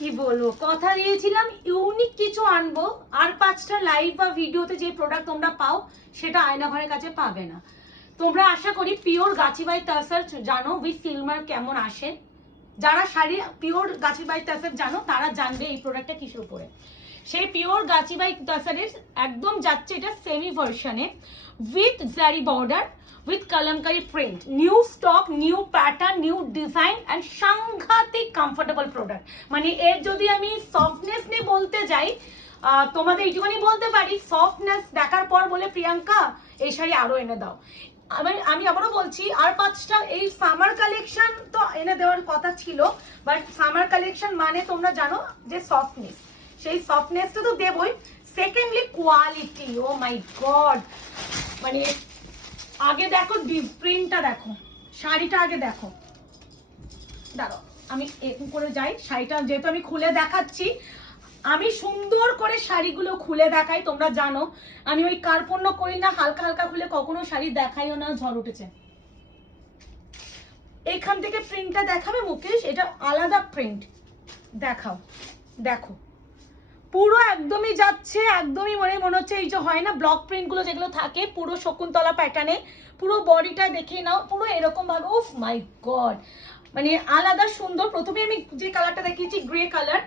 কি বলবো, কথা দিয়েছিলাম ইউনিক কিছু আনবো, আর 5টা লাইভ বা ভিডিওতে যে প্রোডাক্ট তোমরা পাও সেটা আয়নাঘরের কাছে পাবে না। তোমরা আশা করি পিওর গাছিবাই তাসার জানো উইথ সিলমার কেমন আসে। যারা শাড়ি পিওর গাছিবাই তাসার জানো তারা জানবে এই প্রোডাক্টটা কিসের উপরে। সেই পিওর গাছিবাই তাসারের একদম যাচ্ছে এটা সেমি ভার্সনে উইথ জারি border with kalamkari print, new stock, new pattern, new design and সাংঘাতিক comfortable product। মানে এর যদি আমি সফটনেস নিয়ে বলতে যাই, তোমাদের এইটুকুনি বলতে পারি, সফটনেস দেখার পর বলে প্রিয়াঙ্কা এই শাড়ি আরো এনে দাও। আমি আবারও বলছি, আর 5টা এই সামার কালেকশন তো এনে দেওয়ার কথা ছিল, বাট সামার কালেকশন মানে তোমরা জানো যে সফটনেস, সেই সফটনেসটা তো দেবই। সেকেন্ডলি কোয়ালিটি, ও মাই গড, মানে আগে দেখো প্রিন্টটা দেখো, শাড়িটা আগে দেখো। দাঁড়াও আমি এরকম করে যাই, শাড়িটা যেহেতু আমি খুলে দেখাচ্ছি, আমি সুন্দর করে শাড়িগুলো খুলে দেখাই। তোমরা জানো আমি ওই কার্পণ্য করি না, হালকা হালকা খুলে কখনো শাড়ি দেখাইও না, ঝড় উঠেছে। এখান থেকে প্রিন্টটা দেখাবে মুকেশ, এটা আলাদা প্রিন্ট দেখাও, দেখো পুরো একদমই যাচ্ছে, একদমই মনে হচ্ছে এই যে হয় না ব্লক প্রিন্টগুলো যেগুলো থাকে পুরো শকুন্তলা প্যাটার্নে, পুরো বডিটা দেখে নাও পুরো এরকম ভাবে। ওফ মাই গড, মানে আলাদা সুন্দর। প্রথমে আমি যে কালারটা দেখিয়েছি গ্রে কালার,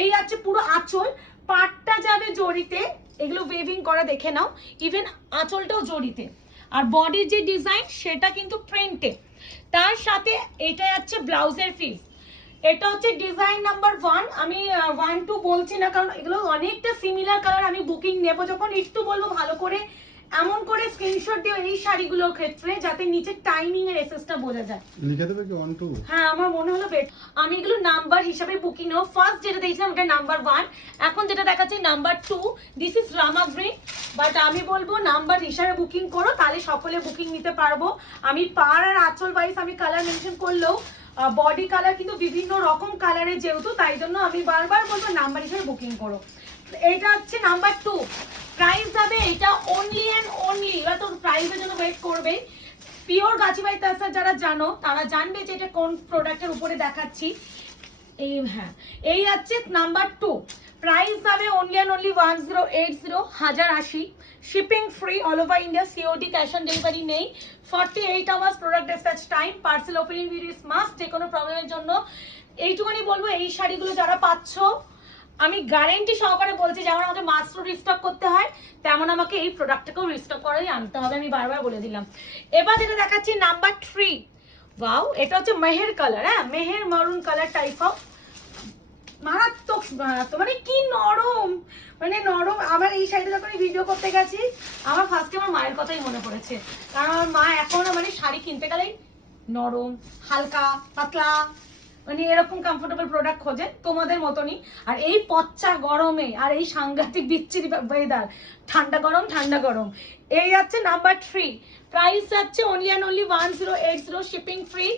এই আছে পুরো আঁচল, পাটটা যাবে জড়িতে, এগুলো ওয়েভিং করা দেখে নাও, ইভেন আঁচলটাও জড়িতে, আর বডির যে ডিজাইন সেটা কিন্তু প্রিন্টে। তার সাথে এটা আছে ব্লাউজের পিস, এটা হচ্ছে ডিজাইন নাম্বার 1। আমি 1 2 বলছি না, কারণ এগুলো অনেকটা সিমিলার কালার। আমি বুকিং নেব যখন একটু বলবো ভালো করে এমন করে স্ক্রিনশট দিও এই শাড়িগুলোর ক্ষেত্রে, যাতে নিচে টাইমিং এর এসএসটা বোঝা যায়। লিখে দেবে কি 1 2? হ্যাঁ আমার মনে হলো বেট, আমি এগুলো নাম্বার হিসাবে বুকিং নেব। ফার্স্ট যেটা দেখছিলাম ওটা নাম্বার 1, এখন যেটা দেখাচ্ছি number 2। This is Rama green, but আমি বলবো নাম্বার হিসাবে বুকিং করো, তাহলে সকলে বুকিং নিতে পারবো। আমি পার আর আঁচল ওয়াইজ আমি কালার মেনশন করলেও বডি কালার কিন্তু বিভিন্ন রকম কালারের যেহেতু, তাই জন্য আমি বারবার বলবো নাম্বার হিসেবে বুকিং করো। এটা হচ্ছে নাম্বার 2, প্রাইস যাবে এটা অনলি অ্যান্ড অনলি, এবার তো প্রাইসের জন্য ওয়েট করবে। পিওর গাছিবাই তাসার যারা জানো তারা জানবে যে এটা কোন প্রোডাক্টের উপরে দেখাচ্ছি। এই হ্যাঁ, এই আছে নাম্বার 2, প্রাইস যাবে only and only 1080, 1080, shipping free all over India, COD cash on delivery নেই, 48 hours product dispatch time, parcel opening video is must. যে কোনো প্রবলেমের জন্য এইটুকুনি বলবো, এই শাড়িগুলো যারা পাচ্ছ আমি গ্যারেন্টি সহকারে বলছি, যেমন আমাকে মাস্ট রিস্টক করতে হয় তেমন আমাকে এই প্রোডাক্টটাকেও রিস্টক করেই আনতে হবে, আমি বারবার বলে দিলাম। এবার যেটা দেখাচ্ছি নাম্বার 3, ওয়াও, এটা হচ্ছে মেহের কালার, হ্যাঁ মেহের মারুন কালার টাইপ অফ, মারাত্মক মারাত্মক, মানে কি নরম, মানে নরম। আমার এই শাড়িটা যখন ভিডিও করতে গেছি আমার ফার্স্টে আমার মায়ের কথাই মনে পড়েছে, কারণ আমার মা এখনো মানে শাড়ি কিনতে গেলেই নরম হালকা পাতলা, মানে এরকম কমফোর্টেবল প্রোডাক্ট খোঁজে তোমাদের মতনই। আর এই পচ্চা গরমে আর এই সাংঘাতিক বিচ্ছিরি ওয়েদার, ঠান্ডা গরম ঠান্ডা গরম, এই যাচ্ছে নাম্বার 3, প্রাইস যাচ্ছে only and only 1080, shipping free.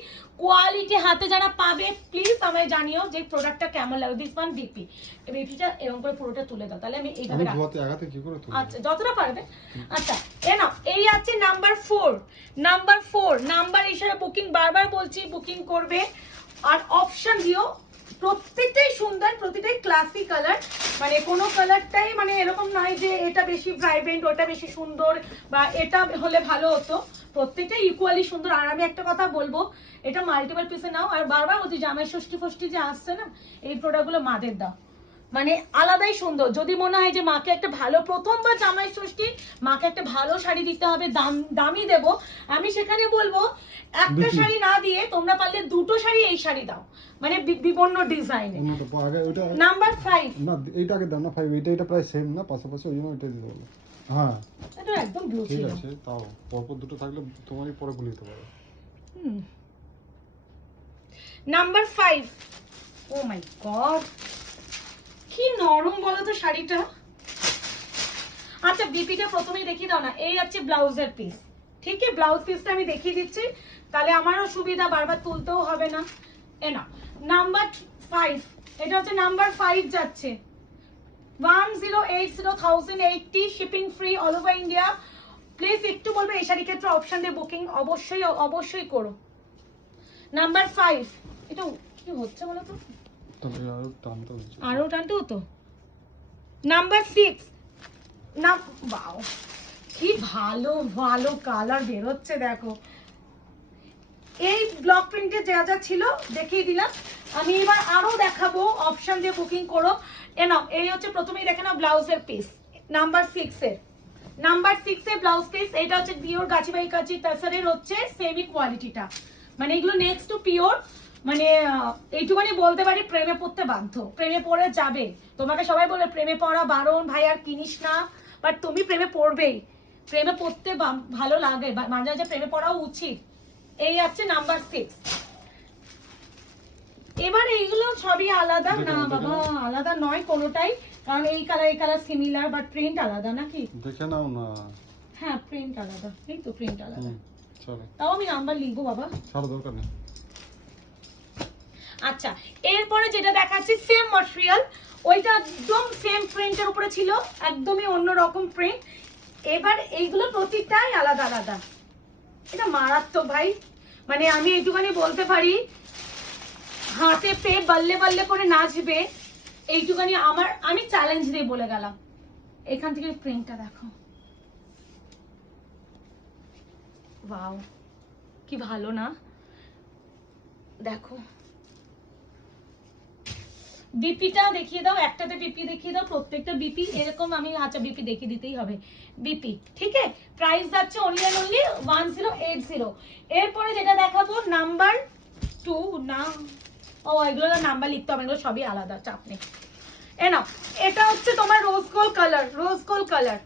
Quality হাতে যারা পাবে প্লিজ আমায় জানিও যে প্রোডাক্টটা কেমন লাগে। দিস ওয়ান বিপি, বিপিটা এরকম করে পুরোটা তুলে দাও, তাহলে আমি এইভাবে আচ্ছা যতটা পারবে। আচ্ছা এ নাও, এই আছে নাম্বার 4, নাম্বার হিসেবে বুকিং, বারবার বলছি বুকিং করবে। আর অপশন দিও, প্রত্যেকটাই সুন্দর, প্রত্যেকটাই ক্লাসিক কালার, মানে কোনো কালারটাই মানে এরকম নয় যে এটা বেশি ভাইব্রেন্ট ওটা বেশি সুন্দর বা এটা হলে ভালো হতো, প্রত্যেকটাই ইকুয়ালি সুন্দর। আর আমি একটা কথা বলবো, এটা মাল্টিপল পিসে নাও। আর বারবার বলছি জামাই ষষ্ঠী ফষ্ঠী যে আসছে না, এই প্রোডাক্টগুলো মাদের দাও, মানে আলাদাই সুন্দর। যদি মনে হয় যে মাকে একটা ভালো, প্রথমবার জামাই ষষ্ঠী মাকে একটা ভালো শাড়ি দিতে হবে, দামি দেব, আমি সেখানে বলবো একটা শাড়ি না দিয়ে তোমরা পারলে 2টো শাড়ি এই শাড়ি দাও, মানে বিভিন্ন ডিজাইনে। নাম্বার 5, না এইটাকে দাও না 5, এটা প্রায় সেম না, পাশাপাশি ওই জন্য এটা দিতে হবে। হ্যাঁ এটা একদম ব্লু ছিল, ঠিক আছে, তাও পরপর দুটো থাকলে তোমারই পরে ভুলে যেতে পারো। নাম্বার 5, ও মাই গড কি নরম বলো তো শাড়িটা। আচ্ছা বিপিটা প্রথমেই দেখিয়ে দাও না, এই আছে ব্লাউজের পিস, ঠিক আছে ব্লাউজ পিসটা আমি দেখিয়ে দিচ্ছি, তাহলে আমারও সুবিধা, বারবার তুলতেও হবে না। এ না নাম্বার 5, এটা হচ্ছে নাম্বার 5 যাচ্ছে 1080, 1080, shipping free all over India. Please একটু বলবো এই শাড়ির ক্ষেত্রে অপশন দিয়ে বুকিং অবশ্যই করো। নাম্বার 5, এটা কি হচ্ছে বলো তো, তবে আরো টানতে হচ্ছে। আরো টানতে হতো। নাম্বার 6 না, বাও কি ভালো ভালো কালার বেরোচ্ছে দেখো। এই ব্লক প্রিন্টে যা যা ছিল দেখিয়ে দিলাম। আমি এবার আরো দেখাবো, অপশন দিয়ে বুকিং করো। নাও এই হচ্ছে প্রথমেই দেখে নাও ব্লাউজের পিস নাম্বার 6 এর। নাম্বার 6 এর ব্লাউজ পিস, এটা হচ্ছে পিওর গাছি বাই কাচি তাসারের হচ্ছে সেমি কোয়ালিটিটা, মানে এগুলো নেক্সট টু পিওর। মানে এইটুখানি বলতে পারি প্রেমে পড়তে বাধ্য, প্রেমে পড়ে যাবে। তোমাকে সবাই বলে প্রেমে পড়া বারণ ভাই, আর কিনিস না, বাট তুমি প্রেমে পড়বেই। প্রেমে পড়তে ভালো লাগে, মাঝে মাঝে প্রেমে পড়াও উচিত। এই আছে নাম্বার 6। এবার এইগুলো সবই আলাদা না বাবা, আলাদা নয় কোনোটাই, কারণ এই কালার সিমিলার, বাট প্রিন্ট আলাদা নাকি? দেখে নাও না। হ্যাঁ প্রিন্ট আলাদা, এই তো প্রিন্ট আলাদা। চলো তাও আমি নাম্বার লিখবো বাবা। ছাড়ো, দরকার নেই। আচ্ছা, এরপরে যেটা দেখাচ্ছি সেম ম্যাটেরিয়াল, ওইটা একদম সেম প্রিন্টের উপরে ছিল, একদমই অন্যরকম প্রিন্ট। এবার এইগুলো প্রতিটাই আলাদা আলাদা। এটা মারাত্মক ভাই, মানে আমি এইটুখানি বলতে পারি হাতে পেয়ে বাল্লে বাল্লে করে নাচবে এইটুখানি। আমি চ্যালেঞ্জ দিয়ে বলে গেলাম। এখান থেকে প্রিন্টটা দেখো, ওয়াও কি ভালো না, দেখো বিপিটা দেখিয়ে দাও, একটাতে বিপি দেখিয়ে দাও, প্রত্যেকটা বিপি এরকম। আমি আচ্ছা বিপি দেখিয়ে দিতেই হবে, বিপি ঠিক আছে। প্রাইস যাচ্ছে অনলি 1080। এরপরে যেটা দেখাবো নাম্বার 2 না, ও এগুলো নাম্বার লিখতে হবে, এগুলো সবই আলাদা, চাপ নেই। নাও এটা হচ্ছে তোমার rose gold colour, rose gold colour.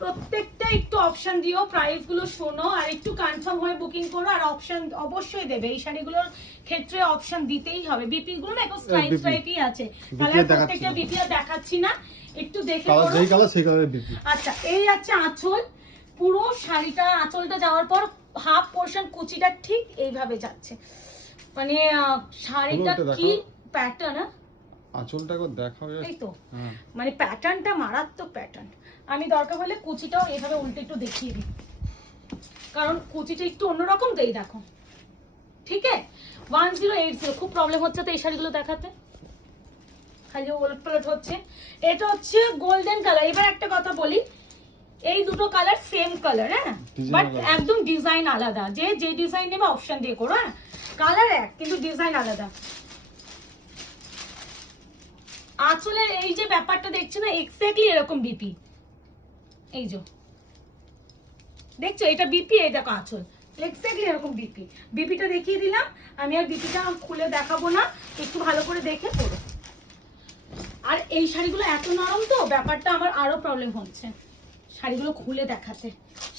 প্রত্যেকটা একটু অপশন দিও, প্রাইস গুলো শোনো, আর একটু কনফার্ম হয়ে বুকিং করো। আর অপশন অবশ্যই দেবে, এই শাড়িগুলোর ক্ষেত্রে অপশন দিতেই হবে। বিপি গুলো না একটু স্ট্রাইপই আছে, তাহলে প্রত্যেকটা বিপি আর দেখাচ্ছি না, একটু দেখে করো। যেই কালার সেই কালারের বিপি। আচ্ছা এই আছে আঁচল, পুরো শাড়িটা আঁচলটা যাওয়ার পর হাফ পোরশন কুচিটা ঠিক এইভাবে যাচ্ছে, মানে শাড়িটা কি প্যাটার্ন। আঁচলটা একবার দেখাও। এই তো মানে প্যাটার্নটা মারাত্মক প্যাটার্ন। আমি দরকার হলে কুচিটাও এইভাবে উল্টে একটু দেখিয়ে দিই, কারণ কুচিটা একটু অন্যরকম। তো এই দেখো, ঠিক আছে 1080। খুব প্রবলেম হচ্ছে তো এই শাড়িগুলো দেখাতে, খালি ওলট পালট হচ্ছে। এটা হচ্ছে গোল্ডেন কালার। এবার একটা কথা বলি, এই দুটো কালার সেম কালার, হ্যাঁ, বাট একদম ডিজাইন আলাদা। যে যে ডিজাইন নেবে অপশন দিয়ে করো, হ্যাঁ, কালার এক কিন্তু ডিজাইন আলাদা। আঁচলে এই যে ব্যাপারটা দেখছো না, এক্স্যাক্টলি এরকম বিপি। এই যে দেখছো, এটা বিপি, এই দেখো আঁচল, এক্স্যাক্টলি এরকম বিপি। বিপিটা দেখিয়ে দিলাম, আমি আর বিপিটা খুলে দেখাবো না, একটু ভালো করে দেখে পড়ো। আর এই শাড়িগুলো এত নরম তো ব্যাপারটা আমার আরো প্রবলেম হচ্ছে শাড়িগুলো খুলে দেখাতে,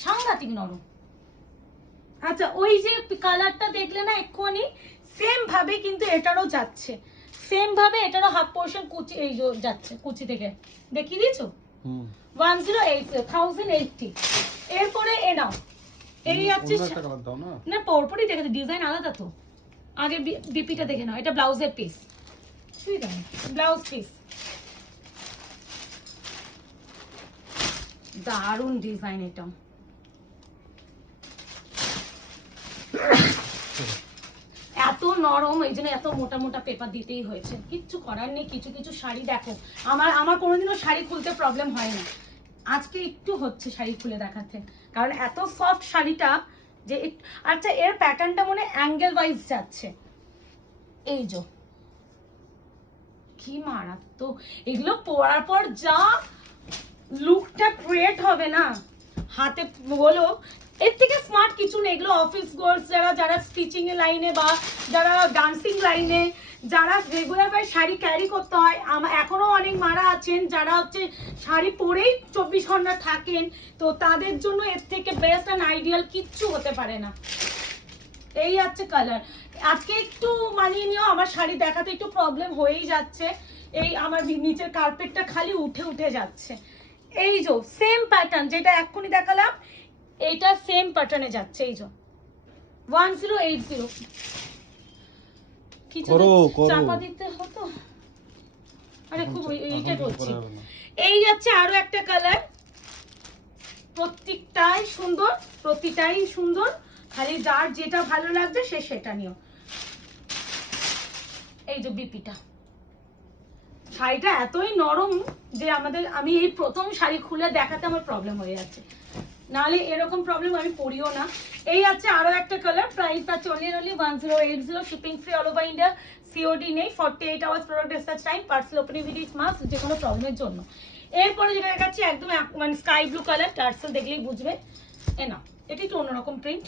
সাংঘাতিক নরম। আচ্ছা ওই যে কালারটা দেখলে না এক্ষুনি, সেম ভাবে কিন্তু এটারও যাচ্ছে, সেম ভাবে এটারও হাফ পোরশন কুচি এই যাচ্ছে, কুচি থেকে দেখিয়ে দিয়েছো। 1080। এরপরে এ নাও, এই আছে না পরপরই দেখেছো, ডিজাইন আলাদা তো। আগে বিপিটা দেখে নাও, এটা ব্লাউজের পিস, ঠিক আছে, ব্লাউজ পিস দারুন ডিজাইন। এটা এত নরম, এই জন্য এত মোটা মোটা পেপার দিতেই হয়েছে, কিচ্ছু করার নেই। কিছু কিছু শাড়ি দেখো, আমার কোনোদিনও শাড়ি খুলতে প্রবলেম হয় না, আজকে একটু হচ্ছে শাড়ি খুলে দেখাতে, কারণ এত সফট শাড়িটা যে। আচ্ছা এর প্যাটার্নটা মনে অ্যাঙ্গেল ওয়াইজ যাচ্ছে, এই যে কি মারাত্মক। এগুলো পরার পর যা লুকটা ক্রিয়েট হবে না, হাতে বলো, এর থেকে স্মার্ট কিছু নেই। এগুলো অফিস গার্লস যারা স্টিচিং এর লাইনে বা যারা ডান্সিং লাইনে, যারা রেগুলার ভাবে শাড়ি ক্যারি করতে হয়, এখনো অনেক মারা আছেন যারা হচ্ছে শাড়ি পরেই 24 ঘন্টা থাকেন, তো তাদের জন্য এর থেকে বেস্ট অ্যান্ড আইডিয়াল কিচ্ছু হতে পারে না। এই আছে কালার। আজকে একটু মানিয়ে নিও, আমার শাড়ি দেখাতে একটু প্রবলেম হয়েই যাচ্ছে, এই আমার নিচের কার্পেটটা খালি উঠে উঠে যাচ্ছে। এই যে সেম প্যাটার্ন যেটা এক্ষুনি দেখালাম, এইটা সেম প্যাটার্নে যাচ্ছে। এই যে 1080। কিছু চাপা দিতে হতো, আরে খুব এইটাই বলছি। এই যাচ্ছে আরো একটা কালার, প্রত্যেকটাই সুন্দর, প্রতিটাই সুন্দর, খালি যার যেটা ভালো লাগছে সে সেটা নিও। এই যে বিপিটা শাড়িটা এতই নরম যে আমি এই প্রথম শাড়ি খুলে দেখাতে আমার প্রবলেম হয়ে যাচ্ছে, নাহলে এরকম প্রবলেম আমি পড়িও না। এই আছে আরো একটা কালার, প্রাইস আছে only 1080, shipping free all over India, COD নেই, 48 hours product dispatch time, parcel opening video must যে কোনো প্রবলেমের জন্য। এরপরে যেটা দেখাচ্ছি একদম মানে স্কাই ব্লু কালার, টার্সেল দেখলেই বুঝবে। এ না, এটা একটু অন্যরকম প্রিন্ট,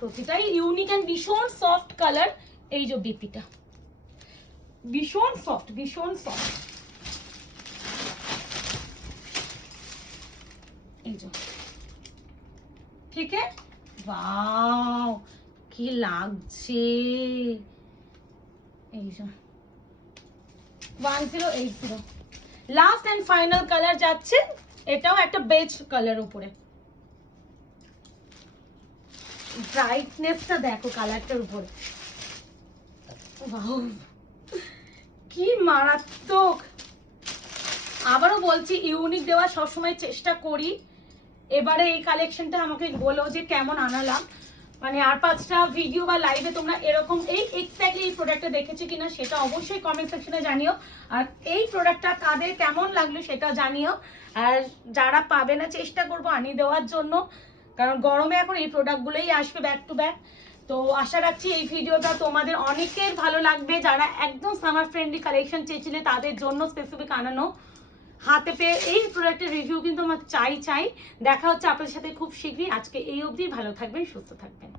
প্রতিটাই ইউনিক এন্ড ভীষণ সফট কালার। এই যে বিপিটা ভীষণ সফট, ভীষণ সফট। এই যে ঠিক আছে, ওয়াও কি লাগছে। এই যে 1080, লাস্ট এন্ড ফাইনাল কালার যাচ্ছে, এটাও একটা বেজ কালার উপরে। ব্রাইটনেসটা দেখো কালারটার উপরে, ওয়াও কি মারাত্মক। আবারও বলছি ইউনিক দেওয়ার সবসময় চেষ্টা করি, এবারে এই কালেকশনটা আমাকে বলো যে কেমন আনালাম, মানে আর 5টা ভিডিও বা লাইভে তোমরা এরকম এই এক্স্যাক্টলি এই প্রোডাক্টটা দেখেছো কিনা সেটা অবশ্যই কমেন্ট সেকশনে জানিও, আর এই প্রোডাক্টটা কাদের কেমন লাগলো সেটা জানিও। আর যারা পাবে না চেষ্টা করবো আনিয়ে দেওয়ার জন্য, কারণ গরমে এখন এই প্রোডাক্টগুলোই আসবে ব্যাক টু ব্যাক। তো আশা রাখছি এই ভিডিওটা তোমাদের অনেকের ভালো লাগবে, যারা একদম সামার ফ্রেন্ডলি কালেকশন চেয়েছিলে তাদের জন্য স্পেসিফিক আনানো। হাতে পেয়ে এই প্রোডাক্টের রিভিউ কিন্তু আমার চাই। দেখা হচ্ছে আপনাদের সাথে খুব শীঘ্রই। আজকে এই অবধি, ভালো থাকবেন, সুস্থ থাকবেন।